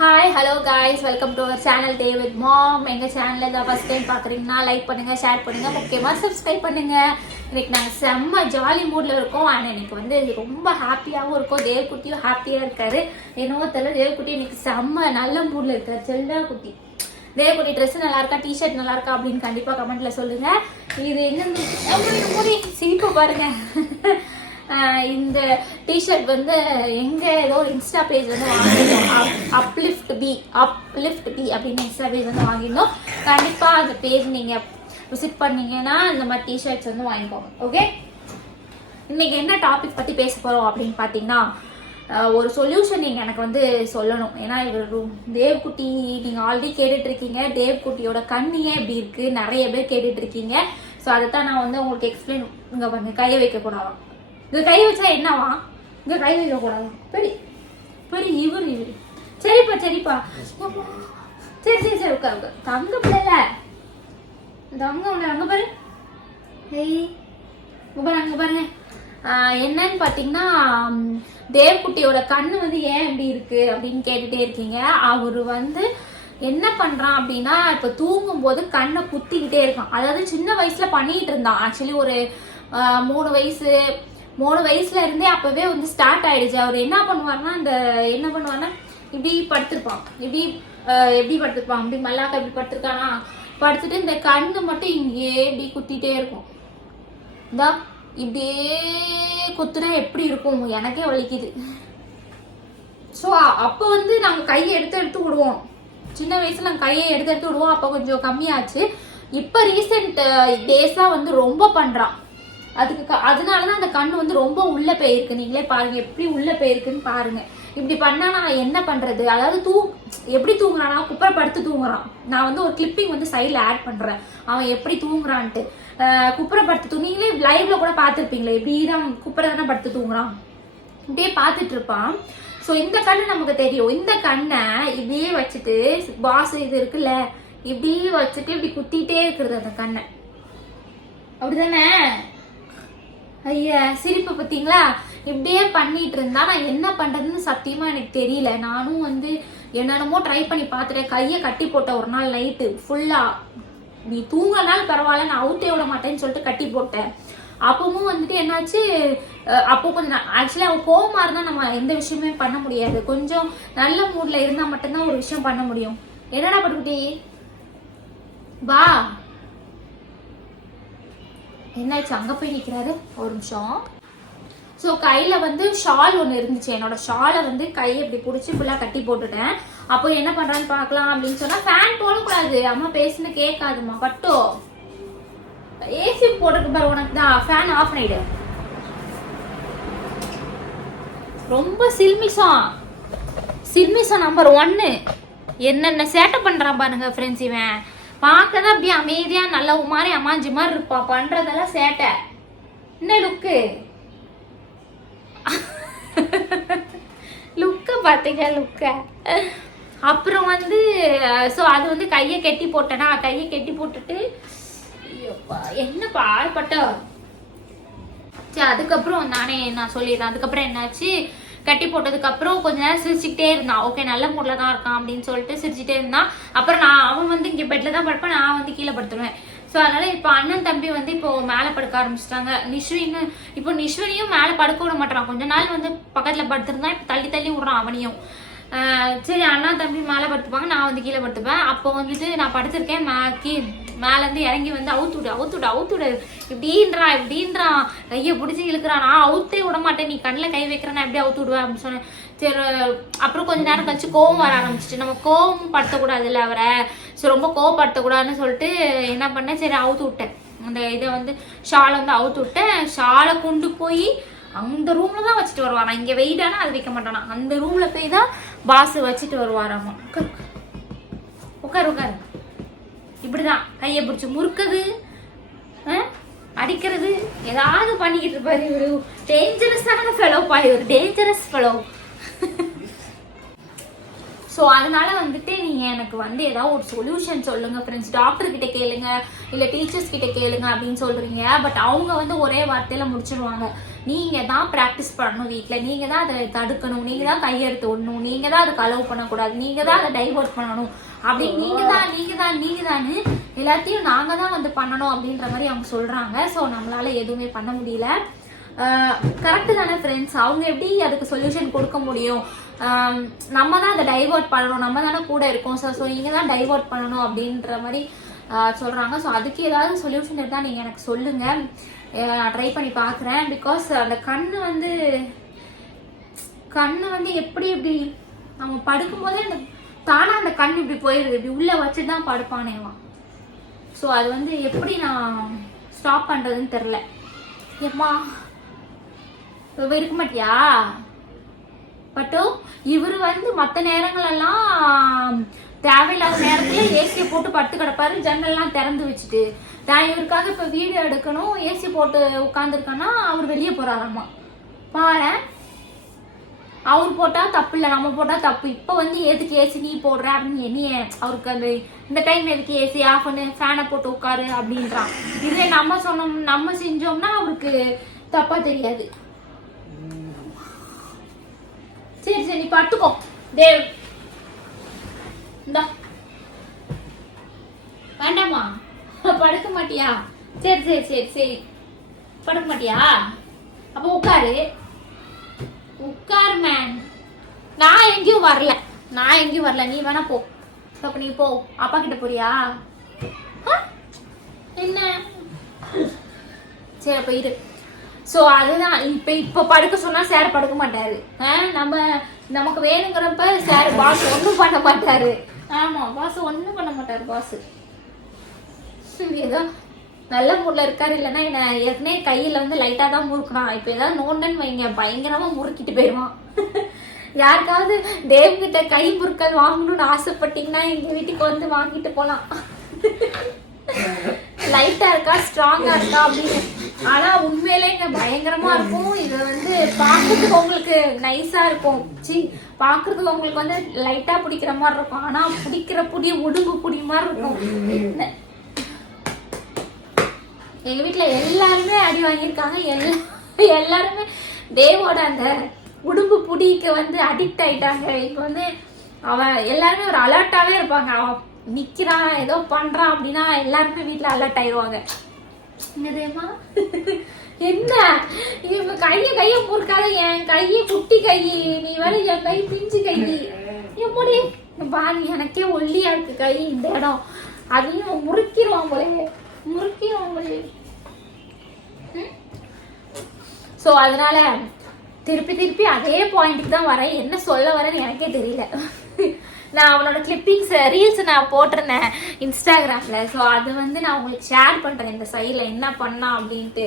Hi hello guys, welcome to our channel day with mom. எங்கள் சேனலில் இதை first time பார்க்குறீங்கன்னா லைக் பண்ணுங்கள், ஷேர் பண்ணுங்கள், முக்கியமாக சப்ஸ்கிரைப் பண்ணுங்கள். இன்றைக்கி நாங்கள் செம்ம ஜாலி மூடில் இருக்கோம். ஆனால் எனக்கு வந்து ரொம்ப ஹாப்பியாகவும் இருக்கும். தேவ்குட்டியும் ஹாப்பியாக இருக்காரு. என்னவோ தெரியல, தேவ்குட்டி இன்னைக்கு செம்ம நல்ல மூடில் இருக்கார். செல்ல குட்டி தேவ்குட்டி ட்ரெஸ் நல்லா இருக்கா, டிஷர்ட் நல்லா இருக்கா அப்படின்னு கண்டிப்பாக கமெண்ட்டில் சொல்லுங்கள். இது எங்கே சிரிப்பு பாருங்கள். இந்த டிஷர்ட் வந்து எங்கே ஏதோ ஒரு இன்ஸ்டா பேஜ் வந்து வாங்கியிருந்தோம். அப்லிஃப்ட் பி அப்படின்னு இன்ஸ்டா பேஜ் வந்து வாங்கியிருந்தோம். கண்டிப்பாக அந்த பேஜ் நீங்கள் விசிட் பண்ணீங்கன்னா இந்த மாதிரி டிஷர்ட்ஸ் வந்து வாங்கிக்கோங்க. ஓகே, இன்னைக்கு என்ன டாபிக் பற்றி பேச போகிறோம் அப்படின்னு பார்த்தீங்கன்னா, ஒரு சொல்யூஷன் நீங்கள் எனக்கு வந்து சொல்லணும். ஏன்னா இவர் தேவ்குட்டி நீங்கள் ஆல்ரெடி கேட்டுட்ருக்கீங்க. தேவ்குட்டியோட கண்ணு ஏன் இப்படி இருக்குது நிறைய பேர் கேட்டுட்ருக்கீங்க. ஸோ அதை தான் நான் வந்து உங்களுக்கு எக்ஸ்பிளைன் இங்கே பாருங்க. கையை வைக்கக்கூடாது, இங்க கை வச்சா என்னவா, இங்க கை வைக்க கூடாது. பெரி பெரி இவர் சரிப்பா சரி உட்காரு. தங்க பிள்ளைல தங்க உன்னை அங்க பாரு. அங்க பாருங்க. என்னன்னு பாத்தீங்கன்னா, தேவ்குட்டியோட கண்ணு வந்து ஏன் இப்படி இருக்கு அப்படின்னு கேட்டுட்டே இருக்கீங்க. அவரு வந்து என்ன பண்றான் அப்படின்னா, இப்ப தூங்கும் போது கண்ணை குத்திக்கிட்டே இருக்கான். அதாவது சின்ன வயசுல பண்ணிட்டு இருந்தான். ஆக்சுவலி ஒரு 3 வயசுல இருந்தே அப்பவே வந்து ஸ்டார்ட் ஆயிடுச்சு. அவர் என்ன பண்ணுவார்னா இப்படி படுத்திருப்பான். எப்படி படுத்திருப்பான், அப்படி மல்லாக்க இப்படி படுத்திருக்கானா, படுத்துட்டு இந்த கண்ணு மட்டும் இங்கே இப்படி குத்திட்டே இருக்கும். இந்தா இப்படியே குத்துனா எப்படி இருக்கும், எனக்கே வலிக்குது. ஸோ அப்போ வந்து நாங்கள் கையை எடுத்து விடுவோம். சின்ன வயசுல நாங்கள் கையை எடுத்து விடுவோம். அப்போ கொஞ்சம் கம்மியாச்சு. இப்போ ரீசெண்ட் டேஸா வந்து ரொம்ப பண்றான். அதனாலதான் அந்த கண்ணு வந்து ரொம்ப உள்ள போயிருக்கு. நீங்களே பாருங்க எப்படி உள்ள போயிருக்குன்னு பாருங்க. இப்படி பண்ணா நான் என்ன பண்றது? அதாவது எப்படி தூங்குறானா, குப்பரை படுத்து தூங்குறான். நான் வந்து ஒரு கிளிப்பிங் வந்து சைட்ல ஆட் பண்றேன் அவன் எப்படி தூங்குறான்ட்டு. குப்பரை படுத்து நீங்களே லைவ்ல கூட பாத்துருப்பீங்களே, இப்படிதான் குப்பரை தானே படுத்து தூங்குறான். இப்படியே பாத்துட்டு இருப்பான். ஸோ இந்த கண்ணு நமக்கு தெரியும். இந்த கண்ணை இப்படியே வச்சுட்டு பாஸ் இது இருக்குல்ல, இப்படியே வச்சுட்டு இப்படி குத்திட்டே இருக்கிறது அந்த கண்ணை. அப்படிதானே? ஐயா சிரிப்பு பார்த்தீங்களா? இப்படியே பண்ணிட்டு இருந்தா நான் என்ன பண்றதுன்னு சத்தியமா எனக்கு தெரியல. நானும் வந்து என்னென்னமோ ட்ரை பண்ணி பார்த்துட்டேன். கையை கட்டி போட்ட ஒரு நாள் நைட்டு ஃபுல்லா, நீ தூங்கினாலும் பரவாயில்ல நான் அவுட்டே விட மாட்டேன்னு சொல்லிட்டு கட்டி போட்டேன். அப்பவும் வந்துட்டு என்னாச்சு, அப்போ கொஞ்சம் ஆக்சுவலி அவன் கோவமா இருந்தா நம்ம எந்த விஷயமே பண்ண முடியாது. கொஞ்சம் நல்ல மூட்ல இருந்தா மட்டும்தான் ஒரு விஷயம் பண்ண முடியும். என்னடா பட்டுக்குட்டி வா, என்னாச்சு அங்க போய் நிக்கிறாரு, ஒரு நிமிஷம். ஸோ கையில வந்து ஷால் ஒன்று இருந்துச்சு. என்னோட ஷாலை வந்து கையை இப்படி பிடிச்சி ஃபுல்லாக கட்டி போட்டுட்டேன். அப்போ என்ன பண்றான்னு பார்க்கலாம் அப்படின்னு சொன்னா, ஃபேன் போடக்கூடாது, அம்மா பேசுன்னு கேட்காதுமா. பட்டோ ஏசி போட்டுருக்கு பாரு, உனக்கு தான் ஃபேன் ஆஃப் பண்ணிடு. ரொம்ப சில்மிசம் நம்பர் 1. என்னென்ன சேட்டை பண்றான் பாருங்க ஃப்ரெண்ட்ஸ். இவன் பார்க்கதான் அப்படியே அமைதியா நல்ல மாதிரி அம்மாஞ்சி மாதிரி இருப்பா. பண்றதெல்லாம் சேட்டை. என்ன லுக்க பாத்தீங்க லுக்க. அப்புறம் வந்து ஸோ அது வந்து கையை கெட்டி போட்டேன்னா, கையை கெட்டி போட்டுட்டு என்னப்பா பட்ட. சரி அதுக்கப்புறம் நான் சொல்லிடுறேன். அதுக்கப்புறம் என்னாச்சு, கட்டி போட்டதுக்கு அப்புறம் கொஞ்ச நேரம் சிரிச்சுக்கிட்டே இருந்தான். ஓகே நல்ல மூட்ல தான் இருக்கான் அப்படின்னு சொல்லிட்டு சிரிச்சுட்டே இருந்தான். அப்புறம் அவன் வந்து இங்க பெட்ல தான் படுப்பேன், நான் வந்து கீழே படுத்துருவேன். ஸோ அதனால இப்போ அண்ணன் தம்பி வந்து இப்போ மேலே படுக்க ஆரம்பிச்சிட்டாங்க. நிஸ்வனியும் மேலே படுக்க விட மாட்டான். கொஞ்ச நாள் வந்து பக்கத்துல படுத்திருந்தான், இப்போ தள்ளி விடுறான் அவனையும். சரி அண்ணா தம்பி மேலே படுத்துப்பாங்க, நான் வந்து கீழே படுத்துப்பேன். அப்போ வந்துட்டு நான் படுத்திருக்கேன். மேலேருந்து இறங்கி வந்து அவுத்துடு இப்படின்றான். கையை பிடிச்சி இழுக்கிறான். நான் அவுத்தே விட மாட்டேன், நீ கண்ணில் கை வைக்கிறேன், நான் எப்படி அவுத்து விடுவேன் அப்படின்னு சொன்னேன். சரி அப்புறம் கொஞ்ச நேரம் கழிச்சு கோவம் வர ஆரம்பிச்சிட்டு, நம்ம கோவம் படுத்தக்கூடாது இல்லை அவரை. ஸோ ரொம்ப கோவப்படுத்தக்கூடாதுன்னு சொல்லிட்டு என்ன பண்ணேன், சரி அவுத்து விட்டேன். அந்த இதை வந்து ஷாலை வந்து அவுத்து விட்டேன். ஷாலை கொண்டு போய் அந்த ரூம்ல தான் வச்சுட்டு வருவாரா. இங்க வெயிட்டானா அது வைக்க மாட்டானா, அந்த ரூம்ல போய் தான் பாஸ் வச்சுட்டு வருவாராமா. உட்காரு இப்படிதான் கையை பிடிச்சி முறுக்குது, அடிக்கிறது, ஏதாவது பண்ணிக்கிட்டு இருப்பாரு. இவரு டேஞ்சரஸான ஃபெலோ பா, இவர் டேஞ்சரஸ் ஃபெலோ. ஸோ அதனால வந்துட்டு நீங்கள் எனக்கு வந்து ஏதாவது ஒரு சொல்யூஷன் சொல்லுங்கள் ஃப்ரெண்ட்ஸ். டாக்டர்கிட்ட கேளுங்க, இல்லை டீச்சர்ஸ் கிட்ட கேளுங்க அப்படின்னு சொல்கிறீங்க. பட் அவங்க வந்து ஒரே வார்த்தையில் முடிச்சிடுவாங்க. நீங்கள் தான் ப்ராக்டிஸ் பண்ணணும் வீட்டில், நீங்கள் தான் அதை தடுக்கணும், நீங்கள் தான் கையெடுத்து விடணும், நீங்கள் தான் அதுக்கு அலோவ் பண்ணக்கூடாது, நீங்கள் தான் அதை டைவர்ட் பண்ணணும் அப்படின்னு நீங்கள் தான் எல்லாத்தையும் நாங்கள் தான் வந்து பண்ணணும் அப்படின்ற மாதிரி அவங்க சொல்கிறாங்க. ஸோ நம்மளால் எதுவுமே பண்ண முடியல. கரெக்டு தானே ஃப்ரெண்ட்ஸ்? அவங்க எப்படி அதுக்கு சொல்யூஷன் கொடுக்க முடியும்? நம்ம தான் அதை டைவர்ட் பண்ணணும், நம்ம தானே கூட இருக்கோம். ஸோ நீங்கள் தான் டைவர்ட் பண்ணணும் அப்படின்ற மாதிரி சொல்கிறாங்க. ஸோ அதுக்கு ஏதாவது சொல்யூஷன் இருந்தால் நீங்கள் எனக்கு சொல்லுங்கள், நான் ட்ரை பண்ணி பார்க்குறேன். பிகாஸ் அந்த கண்ணு வந்து எப்படி நம்ம படுக்கும்போதே அந்த தானாக அந்த கண் இப்படி போயிடுது, இப்படி உள்ளே வச்சு தான் படுப்பானேவான். ஸோ அது வந்து எப்படி நான் ஸ்டாப் பண்ணுறதுன்னு தெரில. ஏம்மா இருக்க மாட்டியா பட்டு? இவர் வந்து மற்ற நேரங்களெல்லாம் தேவையில்லாத நேரத்தில் ஏசியை போட்டு பட்டு கிடப்பாரு, ஜன்னல்லாம் திறந்து வச்சுட்டு. நான் இவருக்காக இப்போ வீடியோ எடுக்கணும், ஏசி போட்டு உட்காந்துருக்கேன்னா அவர் வெளியே போகிறாராம்மா. பாரு, அவர் போட்டால் தப்பு இல்லை, நம்ம போட்டால் தப்பு. இப்போ வந்து எதுக்கு ஏசி நீ போடுற அப்படின்னு என்னைய அவருக்கு அந்த இந்த டைம் எதுக்கு ஏசி ஆஃப் பண்ணு, ஃபேனை போட்டு உட்காரு அப்படின்றான். இதே நம்ம செஞ்சோம்னா அவருக்கு தப்பா தெரியாது. சரி சரி, நீ பட்டுக்கோ தேவ். இந்தா வேண்டாமா, படுக்க மாட்டியா? சரி சரி சரி சரி, படுக்க மாட்டியா? அப்போ உட்காரு மேன். நான் எங்கேயும் வரல, நீ வேணா போ. அப்ப நீ போ, அப்பா கிட்ட போறியா? என்ன சரி அப்ப இரு. ஸோ அதுதான் இப்போ படுக்க சொன்னா சார் படுக்க மாட்டாரு. நமக்கு வேணுங்கிறப்ப சார் பாஸ் ஒன்றும் பண்ண மாட்டாரு. ஆமா, பாஸ் ஒன்றும் பண்ண மாட்டாரு. பாஸ் ஏதோ நல்ல மூட்ல இருக்காரு, இல்லைன்னா என்ன ஏற்கனவே கையில வந்து லைட்டா தான் முறுக்குறான். இப்போ ஏதாவது நோண்டன்னு வைங்க, பயங்கரமா முறுக்கிட்டு போயிடுவான். யாருக்காவது தேவ்கிட்ட கை முறுக்கல் வாங்கணும்னு ஆசைப்பட்டீங்கன்னா எங்க வீட்டுக்கு வந்து வாங்கிட்டு போலாம். லைட்டா இருக்கா, ஸ்ட்ராங்கா இருக்கா அப்படின்னு. ஆனா உண்மையிலே இங்க பயங்கரமா இருக்கும். இது வந்து பாக்குறதுக்கு உங்களுக்கு நைஸா இருக்கும், பாக்குறதுக்கு உங்களுக்கு வந்து லைட்டா பிடிக்கிற மாதிரி இருக்கும். ஆனா பிடிக்கிற புடி உடும்பு புடி மாதிரி இருக்கும். எங்க வீட்டுல எல்லாருமே அடி வாங்கியிருக்காங்க. எல்லாருமே தேவோட அந்த உடும்பு புடிக்கு வந்து அடிக்ட் ஆயிட்டாங்க. இப்ப வந்து அவன் எல்லாருமே ஒரு அலர்ட்டாவே இருப்பாங்க. அவன் நிக்கிறான், ஏதோ பண்றான் அப்படின்னா எல்லாருமே வீட்டுல அலர்ட் ஆயிடுவாங்க. என்னதேமா என்ன இவங்க கைய முறுக்காத, என் கையை குட்டி கை, நீ வேற என் கை பிஞ்சு கை. எப்படி பாரு, எனக்கே ஒல்லியா இருக்கு கை இந்த இடம், அதையும் முறுக்கிடுவான் போலே. ஸோ அதனால திருப்பி அதே பாயிண்ட்டுக்கு தான் வரேன். என்ன சொல்ல வரேன்னு எனக்கே தெரியல. நான் அவனோட கிளிப்பிங்ஸ் ரீல்ஸ் நான் போட்டிருந்தேன் இன்ஸ்டாகிராம்ல. ஸோ அது வந்து நான் உங்களுக்கு ஷேர் பண்றேன், இந்த சைடில் என்ன பண்ணா அப்படின்ட்டு,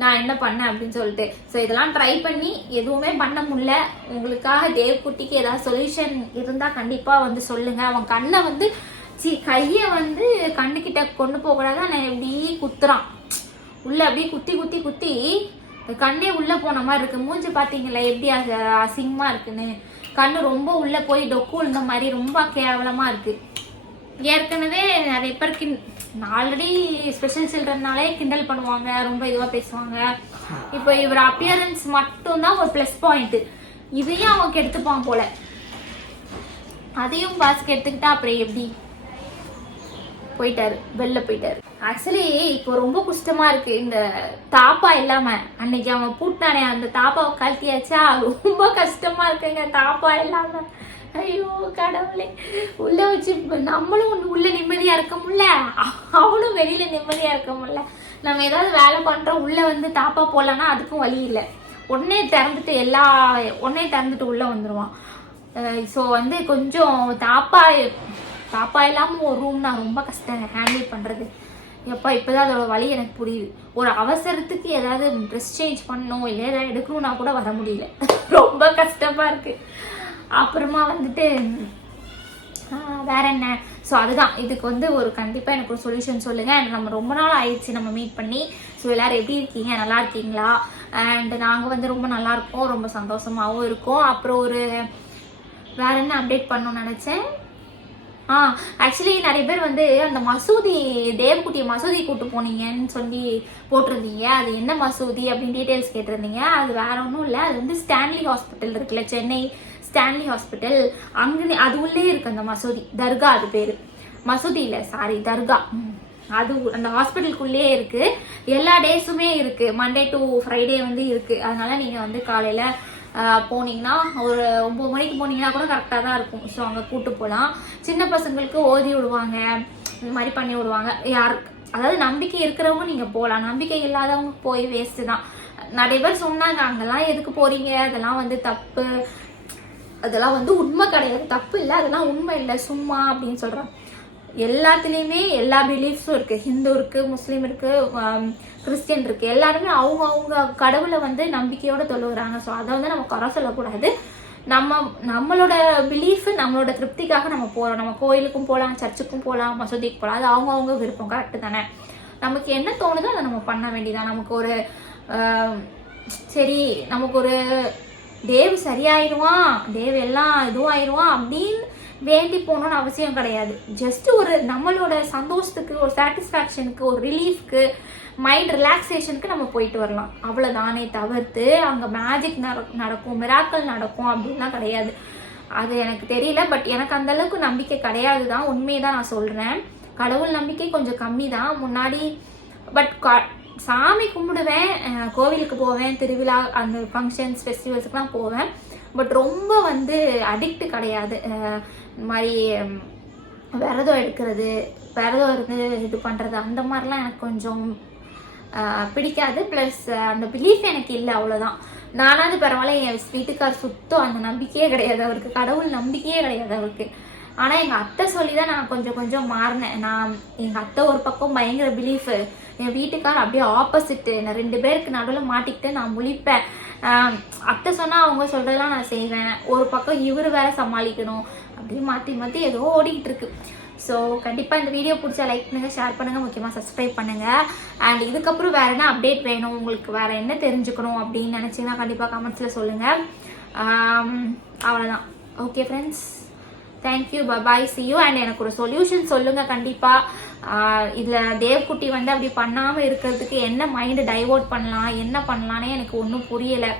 நான் என்ன பண்ணேன் அப்படின்னு சொல்லிட்டு. ஸோ இதெல்லாம் ட்ரை பண்ணி எதுவுமே பண்ண முடியல. உங்களுக்காக தேவ்குட்டிக்கு ஏதாவது சொல்யூஷன் இருந்தால் கண்டிப்பாக வந்து சொல்லுங்க. அவன் கண்ணை வந்து கையை வந்து கண்ணுக்கிட்ட கொண்டு போகக்கூடாது. நான் எப்படி குத்துறான் உள்ள, அப்படியே குத்தி கண்ணே உள்ள போன மாதிரி இருக்கு. மூஞ்சி பாத்தீங்களா எப்படி அசிங்கமா இருக்குன்னு. கண்ணு ரொம்ப உள்ள போய் டொக்கு விழுந்த மாதிரி ரொம்ப கேவலமா இருக்கு. ஏற்கனவே நிறைய பேருக்கு ஆல்ரெடி ஸ்பெஷல் சில்ட்ரன்னாலே கிண்டல் பண்ணுவாங்க, ரொம்ப இதுவா பேசுவாங்க. இப்போ இவர் அப்பியரன்ஸ் மட்டும் தான் ஒரு பிளஸ் பாயிண்ட். இதையும் அவன் கெடுத்துப்பான் போல. அதையும் பாஸ்க்கு எடுத்துக்கிட்டா அப்புறம் எப்படி வெளில போயிட்டாரு. ஆக்சுவலி இப்போ ரொம்ப கஷ்டமா இருக்கு இந்த தாப்பா இல்லாம. அன்னைக்கு அவன் பூட்டினானே, அந்த தாப்பாவை கழட்டியாச்சா, ரொம்ப கஷ்டமா இருக்குங்க தாப்பா இல்லாம. ஐயோ கடவுளே, உள்ள வச்சு நம்மளும் உள்ள நிம்மதியா இருக்க முடியல, அவனும் வெளியில நிம்மதியா இருக்க முடியல. நம்ம ஏதாவது வேலை பண்றோம், உள்ள வந்து தாப்பா போடலன்னா அதுக்கும் வழி இல்லை. உடனே திறந்துட்டு உள்ள வந்துருவான். ஸோ வந்து கொஞ்சம் தாப்பா இல்லாமல் ஒரு ரூம்னா ரொம்ப கஷ்டம் ஹேண்டில் பண்ணுறது. இப்போதான் அதோட வழி எனக்கு புரியுது. ஒரு அவசரத்துக்கு ஏதாவது ட்ரெஸ் சேஞ்ச் பண்ணணும், இல்லை ஏதாவது எடுக்கணும்னா கூட வர முடியல. ரொம்ப கஷ்டமா இருக்கு. அப்புறமா வந்துட்டு வேற என்ன. ஸோ அதுதான், இதுக்கு வந்து கண்டிப்பாக எனக்கு ஒரு சொல்யூஷன் சொல்லுங்க. நம்ம ரொம்ப நாள் ஆயிடுச்சு நம்ம மீட் பண்ணி. ஸோ எல்லாரும் எப்படி இருக்கீங்க, நல்லா இருக்கீங்களா? அண்ட் நாங்கள் வந்து ரொம்ப நல்லா இருக்கோம், ரொம்ப சந்தோஷமாகவும் இருக்கோம். அப்புறம் ஒரு வேற என்ன அப்டேட் பண்ணணும்னு நினச்சேன். ஆக்சுவலி நிறைய பேர் வந்து அந்த மசூதி தேவக்குட்டியை மசூதி கூட்டு போனீங்கன்னு சொல்லி போட்டிருந்தீங்க. அது என்ன மசூதி அப்படின்னு டீட்டெயில்ஸ் கேட்டிருந்தீங்க. அது வேற ஒன்றும் இல்லை, அது வந்து ஸ்டான்லி ஹாஸ்பிட்டல் இருக்குல்ல, சென்னை ஸ்டான்லி ஹாஸ்பிட்டல், அங்கே அது உள்ளே இருக்கு அந்த மசூதி. தர்கா அது பேர், மசூதி இல்லை சாரி தர்கா. அது அந்த ஹாஸ்பிட்டலுக்குள்ளே இருக்கு. எல்லா டேஸுமே இருக்கு, மண்டே டு ஃப்ரைடே வந்து இருக்கு. அதனால நீங்க வந்து காலையில போனீங்கன்னா ஒரு 9 மணிக்கு போனீங்கன்னா கூட கரெக்டாக தான் இருக்கும். ஸோ அங்கே கூட்டு போகலாம். சின்ன பசங்களுக்கு ஓதி விடுவாங்க, இந்த மாதிரி பண்ணி விடுவாங்க. அதாவது நம்பிக்கை இருக்கிறவங்க நீங்கள் போகலாம், நம்பிக்கை இல்லாதவங்க போய் வேஸ்ட்டு தான். நிறைய பேர் சொன்னாங்க அங்கெல்லாம் எதுக்கு போறீங்க, அதெல்லாம் வந்து தப்பு, அதெல்லாம் வந்து உண்மை கிடையாது, தப்பு இல்லை, அதெல்லாம் உண்மை இல்லை, சும்மா அப்படின்னு சொல்கிறாங்க. எல்லாத்துலேயுமே எல்லா பிலீஃப்ஸும் இருக்குது. ஹிந்து இருக்குது, முஸ்லீம் இருக்குது, கிறிஸ்டியன் இருக்குது. எல்லாருமே அவங்க கடவுளை வந்து நம்பிக்கையோடு தொழுகிறாங்க. ஸோ அதை வந்து நம்ம குறை சொல்லக்கூடாது. நம்மளோட பிலீஃபு நம்மளோட திருப்திக்காக நம்ம போகிறோம். நம்ம கோயிலுக்கும் போகலாம், சர்ச்சுக்கும் போகலாம், மசூதிக்கு போகலாம். அது அவங்க விருப்பம், கரெக்டு தானே. நமக்கு என்ன தோணுதோ அதை நம்ம பண்ண வேண்டியதான். நமக்கு ஒரு சரி நமக்கு ஒரு தேவ் சரியாயிடுவான், தேவ் எல்லாம் இதுவும் ஆயிடுவான் அப்படின்னு வேண்டி போகணும்னு அவசியம் கிடையாது. ஜஸ்ட் ஒரு நம்மளோட சந்தோஷத்துக்கு, ஒரு சாட்டிஸ்ஃபேக்ஷனுக்கு, ஒரு ரிலீஃப்க்கு, மைண்ட் ரிலாக்ஸேஷனுக்கு நம்ம போயிட்டு வரலாம். அவ்வளோதானே தவிர்த்து அங்கே மேஜிக் நடக்கும், மிராக்கள் நடக்கும் அப்படின்லாம் கிடையாது. அது எனக்கு தெரியல, பட் எனக்கு அந்த அளவுக்கு நம்பிக்கை கிடையாது தான், உண்மையை தான் நான் சொல்கிறேன். கடவுள் நம்பிக்கை கொஞ்சம் கம்மி தான் முன்னாடி. பட் சாமி கும்பிடுவேன், கோவிலுக்கு போவேன், திருவிழா அந்த ஃபங்க்ஷன்ஸ் ஃபெஸ்டிவல்ஸுக்குலாம் போவேன். பட் ரொம்ப வந்து அடிக்ட் கிடையாது. இந்த மாதிரி விரதம் எடுக்கிறது, விரதம் இருந்து இது பண்ணுறது, அந்த மாதிரிலாம் எனக்கு கொஞ்சம் பிடிக்காது. ப்ளஸ் அந்த பிலீஃப் எனக்கு இல்லை, அவ்வளோதான். நானாவது பரவாயில்ல, என் வீட்டுக்கார் சுத்தம் அந்த நம்பிக்கையே கிடையாது அவருக்கு, கடவுள் நம்பிக்கையே கிடையாது அவருக்கு. ஆனால் எங்கள் அத்தை சொல்லி தான் நான் கொஞ்சம் மாறினேன். எங்கள் அத்தை ஒரு பக்கம் பயங்கர பிலீஃபு, என் வீட்டுக்கார் அப்படியே ஆப்போசிட்டு. நான் 2 பேருக்கு நடுவில் மாட்டிக்கிட்டு நான் முழிப்பேன். அத்தை சொன்னால் அவங்க சொல்கிறதெல்லாம் நான் செய்வேன். ஒரு பக்கம் இவர் வேற சமாளிக்கணும், அப்படியே மாற்றி ஏதோ ஓடிக்கிட்டு இருக்கு. ஸோ கண்டிப்பாக இந்த வீடியோ பிடிச்சா லைக் பண்ணுங்கள், ஷேர் பண்ணுங்கள், முக்கியமாக சப்ஸ்கிரைப் பண்ணுங்கள். அண்ட் இதுக்கப்புறம் வேறு என்ன அப்டேட் வேணும், உங்களுக்கு வேறு என்ன தெரிஞ்சுக்கணும் அப்படின்னு நினச்சிங்கன்னா கண்டிப்பாக கமெண்ட்ஸில் சொல்லுங்கள். அவ்வளோதான். Okay friends, thank you, bye, see you. And எனக்கு ஒரு சொல்யூஷன் சொல்லுங்கள் கண்டிப்பாக. இதில் தேவ்குட்டி வந்து அப்படி பண்ணாமல் இருக்கிறதுக்கு என்ன மைண்டு டைவர்ட் பண்ணலாம், என்ன பண்ணலான்னே எனக்கு ஒன்றும் புரியலை.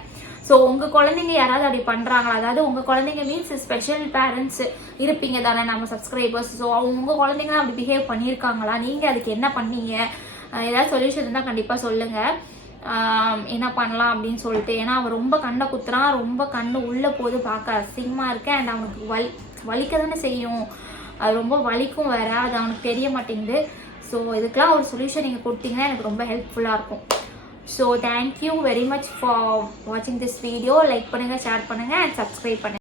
ஸோ உங்கள் குழந்தைங்க யாராவது அப்படி பண்ணுறாங்களா, அதாவது உங்கள் குழந்தைங்க மீன்ஸ் ஸ்பெஷல் பேரண்ட்ஸ் இருப்பீங்க தானே நம்ம சப்ஸ்கிரைபர்ஸ். ஸோ உங்கள் குழந்தைங்க அப்படி பிஹேவ் பண்ணியிருக்காங்களா, நீங்கள் அதுக்கு என்ன பண்ணீங்க, ஏதாவது சொல்யூஷன் இருந்தால் கண்டிப்பாக சொல்லுங்கள். என்ன பண்ணலாம் அப்படின்னு சொல்லிட்டு. ஏன்னா அவன் ரொம்ப கண்ணை குத்துறான், ரொம்ப கண்ணு உள்ளே போது, பார்க்க அசிங்கமாக இருக்கு. அண்ட் அவனுக்கு வலிக்க தானே செய்யும், அது ரொம்ப வலிக்கும் வேற, அது அவனுக்கு தெரிய மாட்டேங்குது. ஸோ இதுக்கெல்லாம் ஒரு சொல்யூஷன் நீங்கள் கொடுத்தீங்கன்னா எனக்கு ரொம்ப ஹெல்ப்ஃபுல்லாக இருக்கும். So thank you very much for வாட்சிங் திஸ் வீடியோ. லைக் பண்ணுங்கள், ஷேர் பண்ணுங்கள் அண்ட் சப்ஸ்கிரைப் பண்ணுங்கள்.